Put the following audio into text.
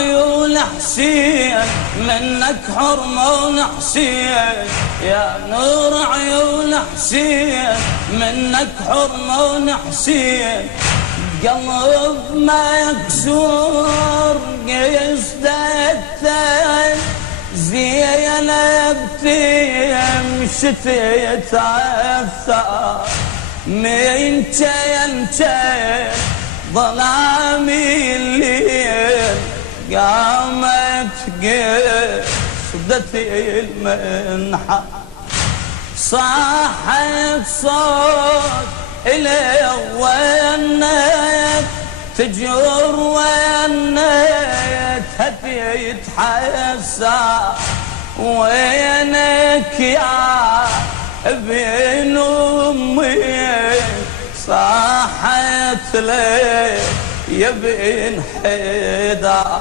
عيون حسين منك حرمون حسين، يا نور عيون حسين منك حرمون حسين. قلب ما يكسر قصدك زينب تمشي تتأثر من انت ظلامي الليل قامت قصدت المنحة صاحت صوت إلي وينك تجور وينك هتي يتحسر وينك يا ابن أمي صاحت لي يا ابن حيدر.